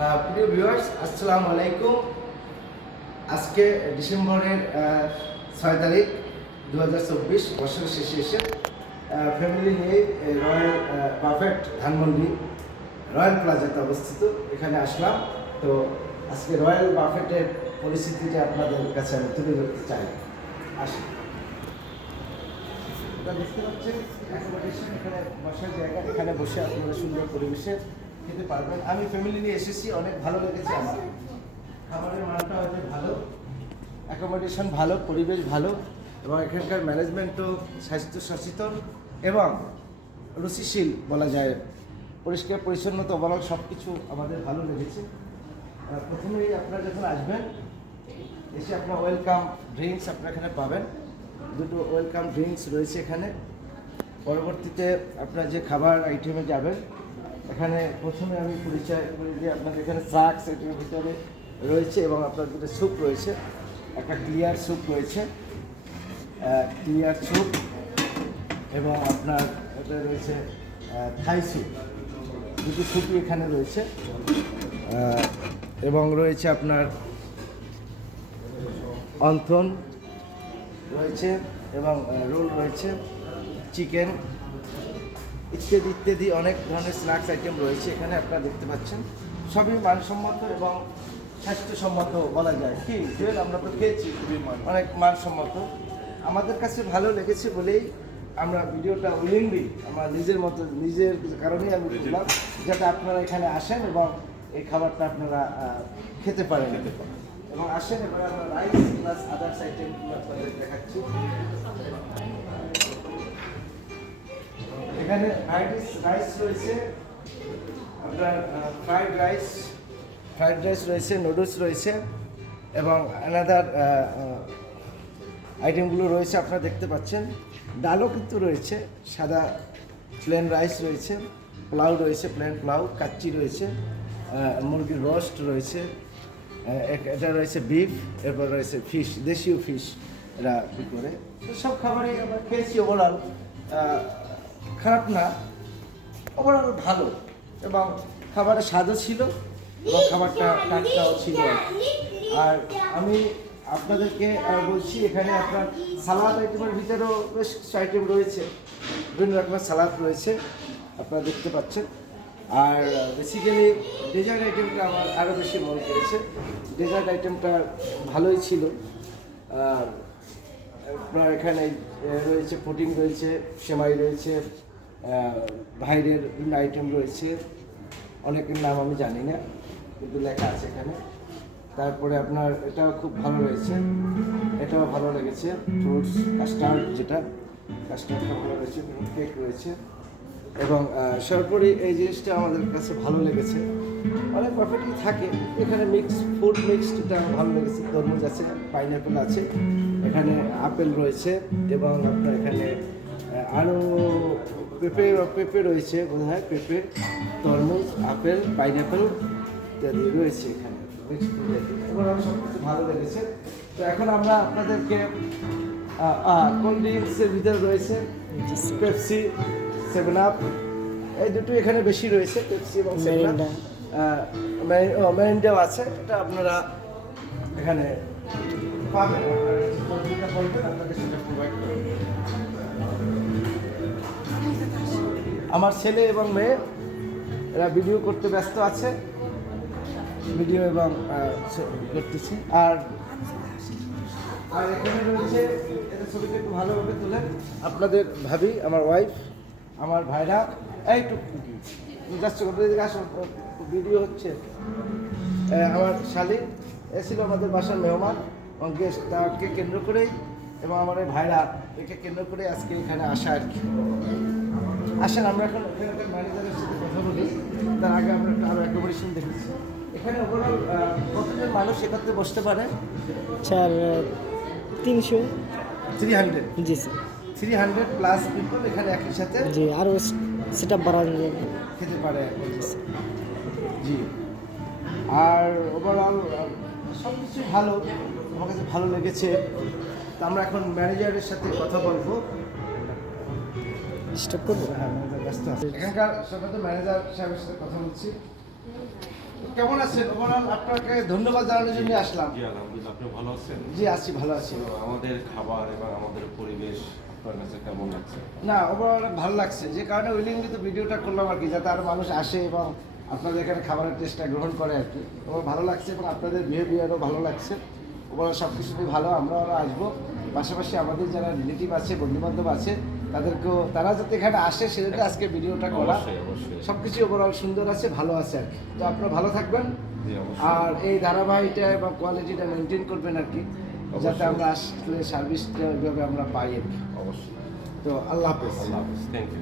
প্রিয় ভিউয়ার্স, আসসালামু আলাইকুম। আজকে ডিসেম্বরের 6 তারিখ 2024, বছরের শেষে এসে ফ্যামিলি নিয়ে রয়্যাল বাফেট ধানমন্ডি রয়্যাল প্লাজাতে অবস্থিত এখানে আসলাম। তো আজকে রয়্যাল বাফেটের পরিস্থিতিটা আপনাদের কাছে আমি তুলে ধরতে চাই। আসুন, দেখতে পাচ্ছেন অ্যাকোমোডেশন, এখানে বসার জায়গা, এখানে বসে আপনারা সুন্দর পরিবেশে খেতে পারবেন। আমি ফ্যামিলি নিয়ে এসেছি, অনেক ভালো লেগেছে আমার। খাবারের মানটা হয়তো ভালো, অ্যাকোমোডেশন ভালো, পরিবেশ ভালো, এবং এখানকার ম্যানেজমেন্টও স্বাস্থ্য সচেতন এবং রুচিশীল বলা যায়। পরিষ্কার পরিচ্ছন্নতা ওভারঅল সব কিছু আমাদের ভালো লেগেছে। প্রথমেই আপনারা যখন আসবেন, এসে আপনার ওয়েলকাম ড্রিঙ্কস আপনারা এখানে পাবেন। দুটো ওয়েলকাম ড্রিঙ্কস রয়েছে এখানে। পরবর্তীতে আপনার যে খাবার আইটেমে যাবেন, এখানে প্রথমে আমি পরিচয় করে দিই আপনাদের। এখানে স্ন্যাক্স আইটেমের ভিতরে রয়েছে এবং আপনার দুটো স্যুপ রয়েছে। একটা ক্লিয়ার স্যুপ রয়েছে, ক্লিয়ার স্যুপ, এবং আপনার এটা রয়েছে থাই স্যুপ। দুটো স্যুপই এখানে রয়েছে, এবং রয়েছে আপনার অন্থন রয়েছে, এবং রোল রয়েছে, চিকেন ইত্যাদি ইত্যাদি অনেক ধরনের স্ন্যাক্স আইটেম রয়েছে এখানে। আপনারা দেখতে পাচ্ছেন সবই মানসম্মত এবং স্বাস্থ্যসম্মত বলা যায়। কি জুয়েল, আমরা তো খেয়েছি, অনেক মানসম্মত। আমাদের কাছে ভালো লেগেছে বলেই আমরা ভিডিওটা উইলিংলি আমরা নিজের কারণেই আমি বললাম, যাতে আপনারা এখানে আসেন এবং এই খাবারটা আপনারা খেতে পারেন। এবং আসেন, এবার আমরা রাইস প্লাস আদার্স আইটেমগুলো আপনাদের দেখাচ্ছি। এখানে রাইস রয়েছে, আপনার ফ্রাইড রাইস রয়েছে, নুডলস রয়েছে, এবং অ্যানাদার আইটেমগুলো রয়েছে আপনারা দেখতে পাচ্ছেন। ডালও কিন্তু রয়েছে, সাদা প্লেন রাইস রয়েছে, পোলাও রয়েছে, প্লেন পোলাও, কাচ্চি রয়েছে, মুরগির রোস্ট রয়েছে, এটা রয়েছে বিফ, এরপর রয়েছে ফিশ, দেশীয় ফিশ এরা কী করে। সব খাবারই আমরা খেয়েছি, ওভারঅল খারাপ না, ওভারঅল ভালো, এবং খাবারের স্বাদও ছিল এবং খাবারটা টাটকাও ছিল। আর আমি আপনাদেরকে বলছি, এখানে আপনার সালাদ আইটেমের ভিতরেও বেশ কিছু আইটেম রয়েছে, বিভিন্ন রকমের সালাদ রয়েছে আপনারা দেখতে পাচ্ছেন। আর বেসিক্যালি ডেজার্ট আইটেমটা আমার আরও বেশি মন করেছে। ডেজার্ট আইটেমটা ভালোই ছিল। আর আপনার এখানে রয়েছে পুডিং রয়েছে, সেমাই রয়েছে, ভাইরের বিভিন্ন আইটেম রয়েছে, অনেকের নাম আমি জানি না কিন্তু লেখা আছে এখানে। তারপরে আপনার এটাও খুব ভালো রয়েছে, এটাও ভালো লেগেছে, ফ্রুটস কাস্টার্ড, যেটা কাস্টার্ডটা ভালো রয়েছে, কেক রয়েছে, এবং সর্বোপরি এই জিনিসটা আমাদের কাছে ভালো লেগেছে। অনেক প্রফিটই থাকে এখানে, ফুড মিক্সড, এটা ভালো লেগেছে। তরমুজ আছে, পাইনঅ্যাপেল আছে, এখানে আপেল রয়েছে, এবং আপনার এখানে আরও পেঁপে রয়েছে, বোধ হয় পেঁপে, তরমুজ, আপেল, পাইনঅ্যাপেল ইত্যাদি রয়েছে এখানে। এবং সব কিছু ভালো লেগেছে। তো এখন আমরা আপনাদেরকে কোল্ড ড্রিঙ্কসের ভিতরে রয়েছে পেপসি, 7 আপ, এই দুটো এখানে বেশি রয়েছে, পেপসি এবং 7 আপ। মেরিন্ডাও আছে, এটা আপনারা এখানে পাবেন, আপনাদের সেটা প্রোভাইড করবেন। আমার ছেলে এবং মেয়ে এরা ভিডিও করতে ব্যস্ত আছে, ভিডিও এবং করতেছি। আর এখানে রয়েছে, এটা ছবিটা একটু ভালোভাবে তুলেন, আপনাদের ভাবি, আমার ওয়াইফ, আমার ভাইরা, এইটুকু জাস্ট ভিডিও হচ্ছে। আমার শালিক এসেছিল আমাদের বাসার মেহমান এবং গেস্ট, তাকে কেন্দ্র করেই, এবং আমার এই ভাইরা একে কেন্দ্র করে আজকে এখানে আসা আর কি। আসেন, আমরা এখন এখানকার ম্যানেজারের সাথে কথা বলি। তার আগে আমরা একটা আরও অ্যাকোমোডেশন দেখেছি। এখানে ওভারঅল কতজন মানুষ একত্রে বসতে পারে? স্যার 300। জি স্যার, 300 প্লাস পিপল এখানে একই সাথে, জি, আরও সেট আপ বাড়ানো যাবে, খেতে পারে। জি, আর ওভারঅল সব কিছু ভালো, আমার কাছে ভালো লেগেছে। তো আমরা এখন ম্যানেজারের সাথে কথা বলবো। স্টপ করবো। হ্যাঁ, ম্যানেজার ব্যস্ত আছে এখানকার, সাথে ম্যানেজার সাহেবের সাথে কথা বলছি। কেমন আছেন? ওভারঅল আপনাকে ধন্যবাদ জানানোর জন্য আসলাম। জি আলহামদুলিল্লাহ, আপনি ভালো আছেন? জি আছি, ভালো আছি। তো আমাদের খাবার এবং আমাদের পরিবেশ আপনার কাছে কেমন লাগছে? না, ওভারঅল ভালো লাগছে, যে কারণে উইলিংলি তো ভিডিওটা করলাম আর কি, যাতে আরও মানুষ আসে এবং আপনাদের এখানে খাবারের টেস্টটা গ্রহণ করে আর কি। আমার ভালো লাগছে এবং আপনাদের বিহেভিয়ারও ভালো লাগছে। ওভারঅল সব কিছুতেই ভালো, আমরাও আসবো। পাশাপাশি আমাদের যারা রিলেটিভ আছে, বন্ধুবান্ধব আছে, তাদেরকেও, তারা যাতে এখানে আসে সেজন্য আজকে ভিডিওটা করা। অবশ্যই অবশ্যই। সব কিছু ওভারঅল সুন্দর আছে, ভালো আছে আর কি। তো আপনারা ভালো থাকবেন জি অবশ্যই। আর এই ধারাবাহিকটা বা কোয়ালিটিটা মেনটেন করবেন আর কি, যাতে অবশ্যই। আমরা আসলে সার্ভিসটা ওইভাবে আমরা পাই আর কি। অবশ্যই। তো আল্লাহ হাফেজ। আল্লাহ হাফিজ, থ্যাংক ইউ।